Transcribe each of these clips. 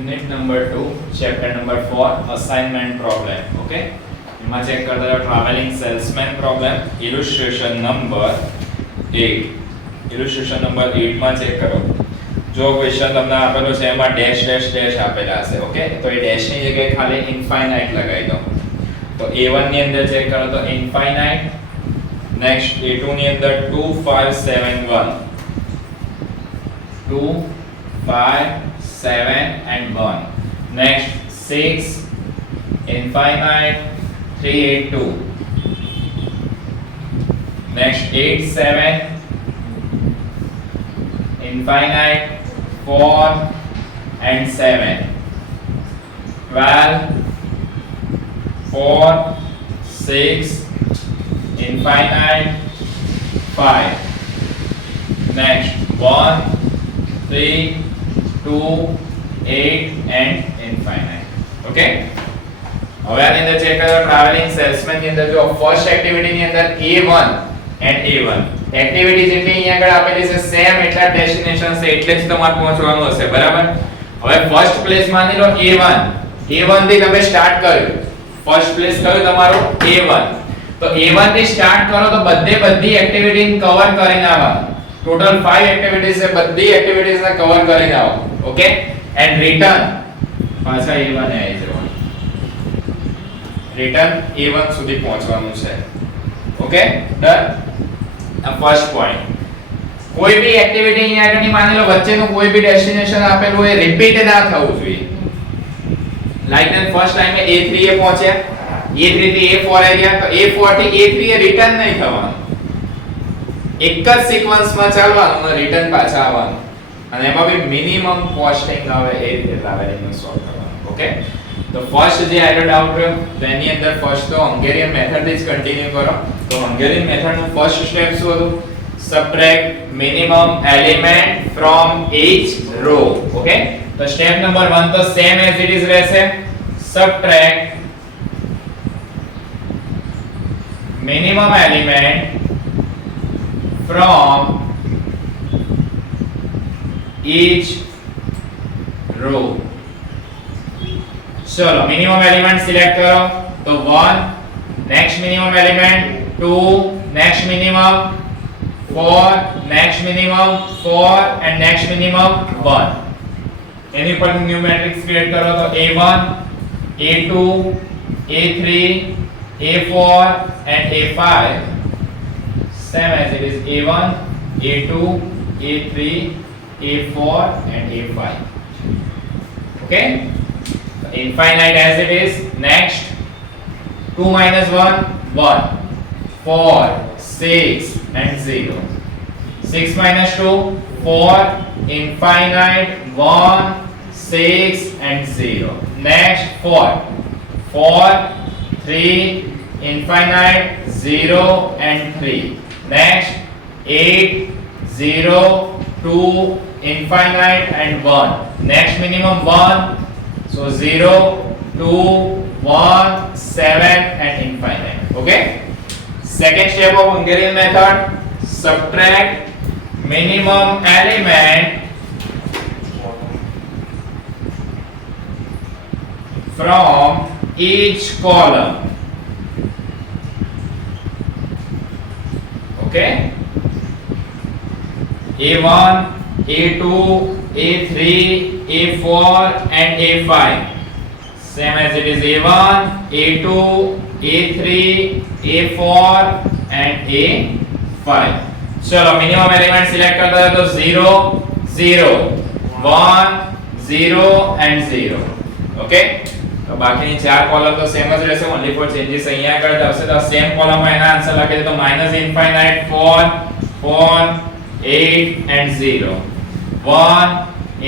Unit number 2, chapter number 4, assignment problem. Okay. એમાં check કરતા રહો traveling salesman problem, illustration number 8. Illustration number 8 માં check કરો. જો ક્વેશ્ચન તમને આપેલો છે એમાં ડેશ ડેશ ડેશ આપેલા હશે. ઓકે. તો એ ડેશ ની જગ્યાએ ખાલી ઇન્ફાઇનાઇટ લગાવી દો. તો A1 ની અંદર ચેક કરો તો ઇન્ફાઇનાઇટ. નેક્સ્ટ A2 ની અંદર 2 5 7 1. 2 5 7 and 1. Next 6 infinite 3 8 2. Next 8 7 infinite 4 and 7. 12 4 6 infinite 5. Next 1 3 2 8 and infinite. Okay. હવે આની અંદર ચેક કરો ટ્રાવેલિંગ સેલ્સમેન ની અંદર જો ફર્સ્ટ એક્ટિવિટી ની અંદર A1 and A1 એક્ટિવિટી જેટલી અહીંયા આગળ આપેલી છે સેમ એટલા ડેસ્ટિનેશન છે એટલે જ તમારે પહોંચવાનું હશે બરાબર. હવે ફર્સ્ટ પ્લેસ માની લો A1 થી તમે સ્ટાર્ટ કર્યું. ફર્સ્ટ પ્લેસ કયું તમારું A1. તો A1 થી સ્ટાર્ટ કરો તો બધી એક્ટિવિટી કવર કરીને આવવાનું. ટોટલ 5 એક્ટિવિટીઝ છે બધી એક્ટિવિટીઝ ને કવર કરીને આવો. ઓકે એન્ડ રિટર્ન પાછા A1 એ આવી જવાનું. રિટર્ન A1 સુધી પહોંચવાનું છે. Okay done. આ ફર્સ્ટ પોઈન્ટ. કોઈ બી એક્ટિવિટી અહીંયા આગળની માની લો વચ્ચેનું કોઈ બી ડેસ્ટિનેશન આપેલું હોય રિપીટ ના થવું જોઈએ. લાઈક ધેટ ફર્સ્ટ ટાઈમે A3 એ પહોંચ્યા. A3 થી A4 આવી ગયા તો A4 થી A3 એ રિટર્ન નહીં થવાનું. એક જ સિક્વન્સમાં ચાલવાનું અને રિટર્ન પાછા આવવાનું. અને એમાં બી મિનિમમ કોસ્ટિંગ આવે એ રીતે ટ્રાવેલિંગનું સોલ્વ કરવાનું. ઓકે તો ફર્સ્ટ જે આઈડો ડાઉટ રહ્યો તો એની અંદર ફર્સ્ટ તો હંગેરિયન મેથડ થી જ કન્ટિન્યુ કરો. તો હંગેરિયન મેથડનું ફર્સ્ટ સ્ટેપ શું હતું? Subtract minimum element from each row. Okay તો સ્ટેપ નંબર 1 તો સેમ એઝ ઇટ ઇઝ રહેશે. Subtract minimum element from each row. चलो मिनिमम एलिमेंट सिलेक्ट करो तो 1 next minimum element 2 next minimum 4 next minimum 4 and next minimum 1. एनी पर new matrix create करो तो A1 A2 A3 A4 and A5 same as it is A1 A2 A3 A4 and A5. Okay, infinite as it is. Next 2 minus 1 1 4 6 and 0. 6 minus 2 4 infinite 1 6 and 0. Next 4 4 3 infinite 0 and 3. Next 8 0 2 infinite and 1. Next minimum 1, so 0 2 1 7 and infinite. Okay, second step of Hungarian method, subtract minimum element from each column. Okay, A1 A2 A3 A4 and A5 same as it is. A1 A2 A3 A4 and A5. चलो minimum element select करता है तो 0 0 1 0 and 0. Okay तो बाकीની ચાર column તો same જ રહેશે. Only four changes અહીંયા આગળ આવશે તો સેમ કોલમમાં એના આન્સર લખી દે તો minus infinite 4 4 8 and 0 1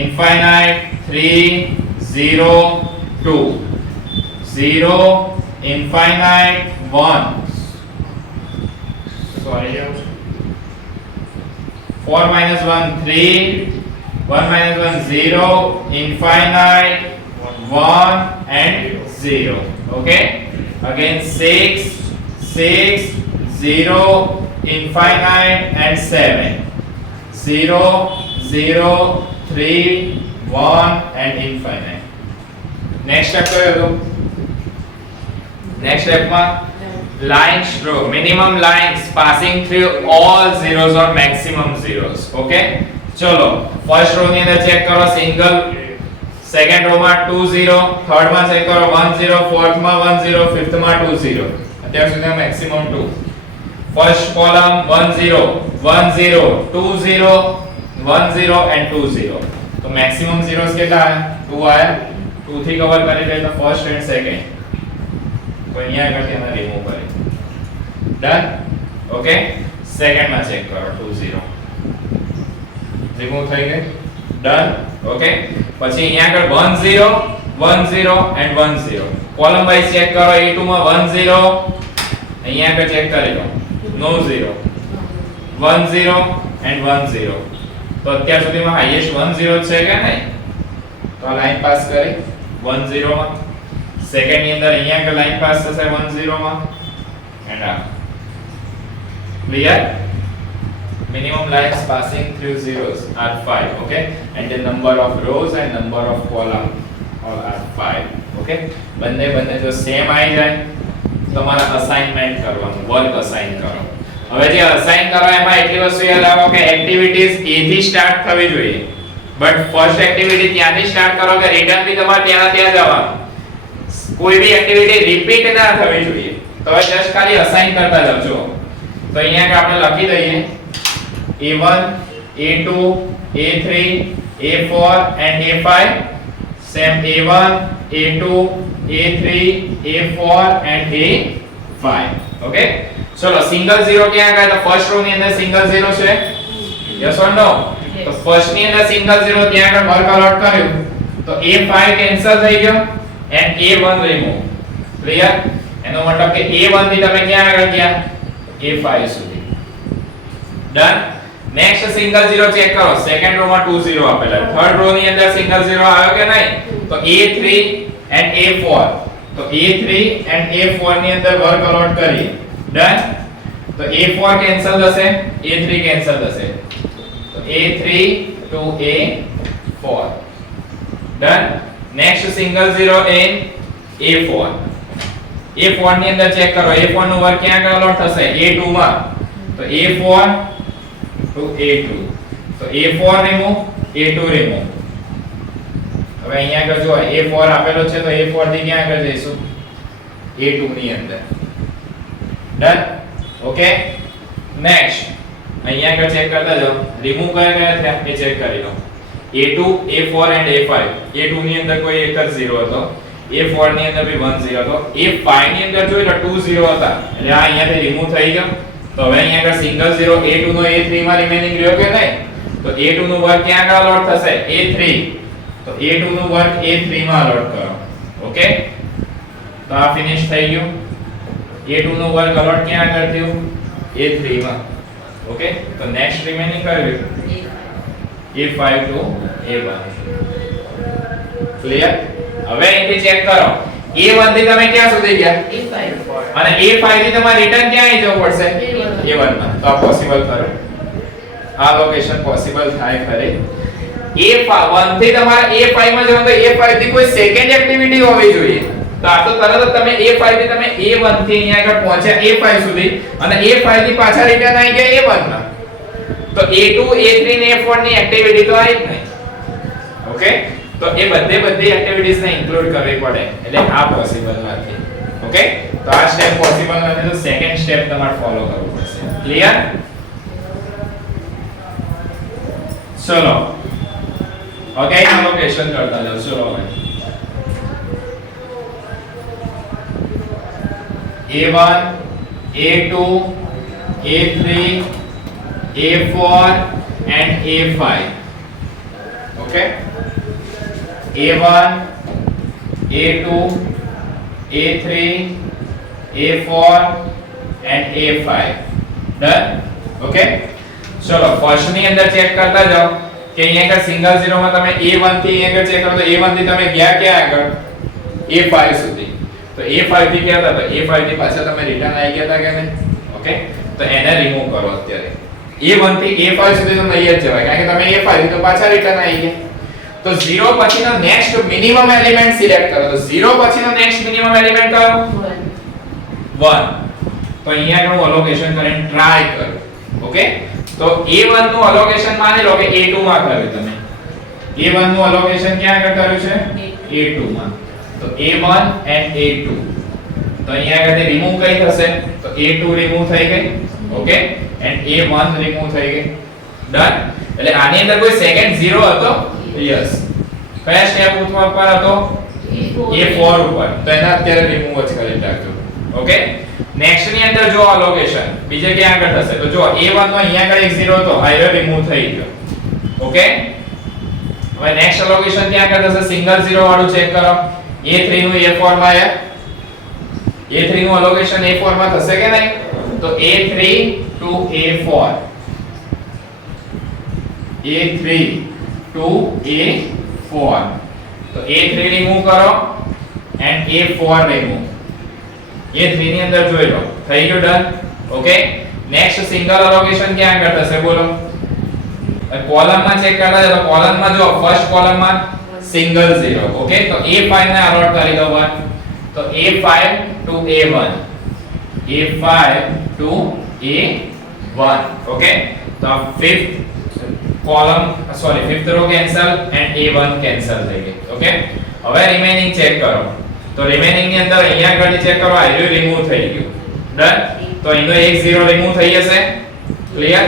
infinite 3 0 2 0 infinite 1 sorry 4 minus 1 3 1 minus 1 0 infinite 1 and 0. Okay, again 6 6 0 infinite and 7 0 0 3 1 and infinite. Next step કયો હતો? નેક્સ્ટ સ્ટેપમાં lines draw minimum lines passing through all zeros or maximum zeros. Okay, ચલો first row ની અંદર check કરો single, second row માં 2 0, third માં check કરો 1 0, ફોર્થ માં 1 0, ફિફ્થ માં 2 0. અત્યાર સુધી મેક્સિમમ 2. First column 1 0 1 0 2 0 1 0 and 2 0. તો મેક્સિમમ zeros કેટલા આયા? 2 આયા. 2 થી કવર કરી દે તો ફર્સ્ટ એન્ડ સેકન્ડ. તો અહીંયા આગળ એને રિમૂવ કરી. ડન. ઓકે, સેકન્ડ માં ચેક કરો 2 0 રિમૂવ થઈ ગઈ. ડન. ઓકે, પછી અહીંયા આગળ 1 0 1 0 and 1 0. કોલમ વાઇઝ ચેક કરો. A2 માં 1 0, અહીંયા આગળ ચેક કરી લો નો 0 1 0 and 1 0. તો અત્યાર સુધીમાં હાઈએસ્ટ 1 0 છે કે નહીં? તો આ લાઈન પાસ કરી 1 0 માં. સેકન્ડ ની અંદર અહીંયા આગળ લાઈન પાસ થશે 1 0 માં એન્ડ આ. Clear? minimum lines passing through zeros are 5. Okay, and the number of rows and number of column all are 5. Okay, બંને જો સેમ આવી જાય તમારે અસાઇનમેન્ટ કરવાનું, વર્ક અસાઇન કરો. હવે જે અસાઇન કરો એમાં એટલી વસ્તુ યાદ રાખો કે એક્ટિવિટીઝ A થી સ્ટાર્ટ થવી જોઈએ, બટ ફર્સ્ટ એક્ટિવિટી ત્યાંથી સ્ટાર્ટ કરો કે રિટર્ન બી તમારે ત્યાં જવાનું. કોઈ બી એક્ટિવિટી રિપીટ ના થવી જોઈએ. તો હવે જસ્ટ ખાલી અસાઇન કરતા જાવ. જો તો અહીંયા આપણે લખી દઈએ A1 A2 A3 A4 and A5. same A1 A2 A3 A4 and A5. Okay, ચલો સિંગલ 0 ક્યાં ગયા? તો ફર્સ્ટ રો ની અંદર સિંગલ 0 છે. યસ ઓર નો? તો ફર્સ્ટ ની અંદર સિંગલ 0 ત્યાં આગળ વર્ક અલોટ કર્યું તો A5 કેન્સલ થઈ ગયો and A1 રિમૂવ. ક્લિયર? એનો મતલબ કે A1 થી તમે ક્યાં આગળ ગયા? A5 સુધી. ડન. નેક્સ્ટ સિંગલ 0 ચેક કરો. સેકન્ડ રો માં 2 0 આપેલા. થર્ડ રો ની અંદર સિંગલ 0 આવ્યો કે નહીં? તો A3 and A4. તો A3 and A4 ની અંદર વર્ક અલોટ કરી. ડન. તો A4 કેન્સલ થશે, A3 કેન્સલ થશે. તો A3 to A4. Done. Next single 0 in A4. A4 ની અંદર ચેક કરો. A4 નું વર્ક ક્યાં અલોટ થશે? A2 માં. તો A4 to A2. તો A4 રિમૂવ, A2 રિમૂવ. હવે અહીંયા આગળ જો A4 આપેલો છે તો A4 થી ક્યાં આગળ જઈશું? A2 ની અંદર. ડન. ઓકે, નેક્સ્ટ અહીંયા આગળ ચેક કરતા જાઓ. રિમૂવ કયા થયા એ ચેક કરી લો. A2 A4 and A5. A2 ની અંદર કોઈ એક જ 0 હતો, A4 ની અંદર બી 1 0 હતો, A5 ની અંદર જોઈ તો 2 0 હતા, એટલે આ અહીંયાથી રિમૂવ થઈ ગયો. તો હવે અહીંયા આગળ સિંગલ 0 A2 નો A3 માં રિમેનિંગ રહ્યો કે નહીં? તો A2 નું વર્ક ક્યાં આગળ અલોટ થશે? A3. તો A2 નું વર્ક A3 માં અલોટ કરો. ઓકે, તો આ ફિનિશ થઈ ગયું. A2 નું વર્ક અલોટ ક્યાં આગળ થયું? A3 માં. ઓકે, તો નેક્સ્ટ રિમેનિંગ કરવી A5 to A1. ક્લિયર? હવે અહીંથી ચેક કરો. A1 થી તમે ક્યાં સુધી ગયા? A5. અને A5 થી તમારે રિટર્ન ક્યાં આવી જવું પડશે? A1 માં. તો આ પોસિબલ કરો. આ લોકેશન પોસિબલ થાય ખરી. A1 થી તમારે A5 માં જવાનું તો A5 થી કોઈ સેકન્ડ એક્ટિવિટી હોવી જોઈએ. તો આ તો તરત જ તમે A5 થી તમે A1 થી અહીંયા આગળ પહોંચ્યા A5 સુધી અને A5 થી પાછા રિટર્ન આવી ગયા A1 માં. તો A2 A3 ને A4 ની એક્ટિવિટી તો આવી જ નહીં. ઓકે, તો એ બધી એક્ટિવિટીઝ ને ઇન્ક્લુડ કરવી પડે, એટલે આ પોસિબલ નથી. ઓકે, તો આ સ્ટેપ પોસિબલ નથી તો સેકન્ડ સ્ટેપ તમારે ફોલો કરવું પડશે. ક્લિયર? ચલો ઓકે, આ લોકેશન કરતા જાઓ. ચલો હવે A1 A2 A3 A4 and A5. Okay, A1 A2 A3 A4 and A5. Done? Okay, ચલો ફર્સ્ટ ની અંદર ચેક કરતા જાઓ કે અહીંયા આગળ સિંગલ 0 માં તમે A1 થી અહીંયા આગળ ચેક કરો તો A1 થી તમે ગયા ક્યાં આગળ? A5 સુધી. તો A5 થી ગયા હતા તો A5 થી પાછા તમે રિટર્ન આવી ગયા હતા કે નહીં? ઓકે, તો એને રિમૂવ કરો અત્યારે. A1 થી A5 સુધી તો નહીં જ જવાય કારણ કે તમે A5 થી તો પાછા રિટર્ન આવી ગયા. તો 0 પછીનો નેક્સ્ટ મિનિમમ એલિમેન્ટ સિલેક્ટ કરો. તો 0 પછીનો નેક્સ્ટ મિનિમમ એલિમેન્ટ કયો? 1. તો અહીંયા હું અલોકેશન કરીને ટ્રાય કરું. ઓકે, તો A1 નું અલોકેશન માની લો કે A2 માં કર્યું તમે. A1 નું અલોકેશન ક્યાં આગળ કર્યું છે? A2 માં. તો A1 and A2. તો અહીંયા આગળ રિમૂવ કઈ થશે? તો A2 રિમૂવ થઈ ગઈ. ઓકે, and A1 રિમૂવ થઈ ગઈ. ડન. એટલે આની અંદર કોઈ સેકન્ડ 0 હતો? યસ. કયા સ્ટેપ ઉપર હતો? A4 ઉપર. તો એના અત્યારે રિમૂવ જ કરી નાખજો. ઓકે, નેક્સ્ટ ની અંદર જો અલોકેશન બીજે ક્યાં આગળ થશે? તો જો A1 નો અહીંયા આગળ એક 0 હતો, હાઈરો રિમૂવ થઈ ગયો. ઓકે, હવે નેક્સ્ટ અલોકેશન ક્યાં આગળ થશે? સિંગલ 0 વાળું ચેક કરો. A3 નું A4 માં A3 નું અલોકેશન A4 માં થશે કે નહીં? તો A3 to A4, A3 to A4. તો A3 રિમૂવ કરો and A4 રિમૂવ. A3 ની અંદર જોઈ લો, થઈ ગયું done. Okay, next single allocation ક્યાં આગળ થશે બોલો? કોલમ માં ચેક કરતા જાવ. તો કોલમ માં જો ફર્સ્ટ કોલમ માં સિંગલ 0. ઓકે, તો A5 ને અલોટ કરી દો 1. તો A5 to A1, A5 to A1. Okay, તો fifth column fifth row cancel and A1 cancel થઈ ગઈ. ઓકે, હવે રિમેનિંગ ચેક કરો. તો રિમેનિંગ ની અંદર અહીંયા આગળ ચેક કરો, આ રિમૂવ થઈ ગયું. ડન. તો અહીંનો એક 0 રિમૂવ થઈ જશે. ક્લિયર?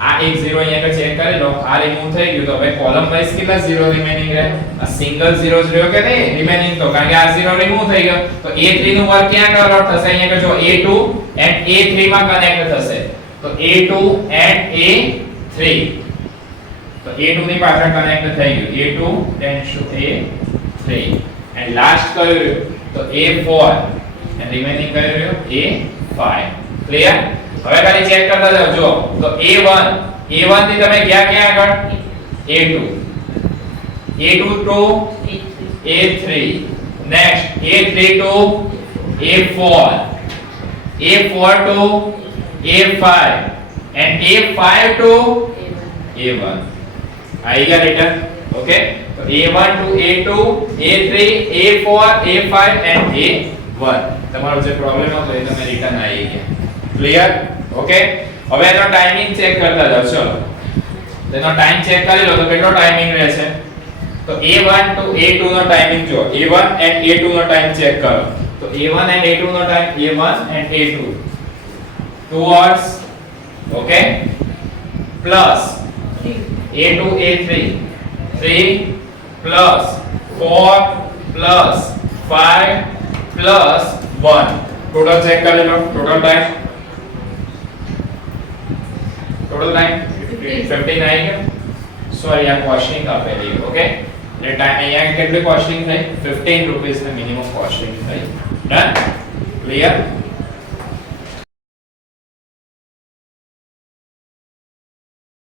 આ એક 0 અહીંયા આગળ ચેક કરી લો, આ રિમૂવ થઈ ગયું. તો હવે કોલમ વાઇઝ કેટલા 0 રિમેનિંગ રહે? આ સિંગલ 0 જ રહ્યો કે નહીં રિમેનિંગ? તો કારણ કે આ 0 રિમૂવ થઈ ગયો. તો A3 નું વર્ક ક્યાં આગળ અલોટ થશે? અહીંયા આગળ જો A2 and A3 માં કનેક્ટ થશે. તો A2 and A3. તો A2 ની પાછળ કનેક્ટ થઈ ગયું. A2 tends to A3 and last કયું રહ્યું? તો A4 and remaining કયું રહ્યું? A5. ક્લિયર? હવે ખાલી ચેક કરતા જાઓ. જો તો A1 થી તમે ગયા ક્યાં આગળ? A2 to A3, next A3 to A4, A4 to A5 and A5 to A1. आई गया रिटर्न. ओके, तो A1 to A2, A3, A4, A5 and A1. તમારો જે પ્રોબ્લેમ હતો એ તમે રિટર્ન આવી ગયા. ક્લિયર? ઓકે, હવે એનો ટાઈમિંગ ચેક કરતા જાવ. ચલો, તેનો ટાઈમ ચેક કરી લો. તો કેટલો ટાઈમિંગ રહેશે? તો A1 to A2 no timing જો, A1 and A2 નો ટાઈમ ચેક કરો. તો A1 and A2 નો time, A1 and A2 2 hours. Okay, plus A2 A3 3 plus 4 plus 5 plus 1. Total check कर लो. टोटल टाइम 15 आई गया. सॉरी, આ કોસ્ટિંગ આપેલી. ઓકે, એટલે ટાઈમ અહીંયા કેટલી કોસ્ટિંગ થઈ? 15 રૂપીસ ને મિનિમમ કોસ્ટિંગ થઈ. ડન? ક્લિયર?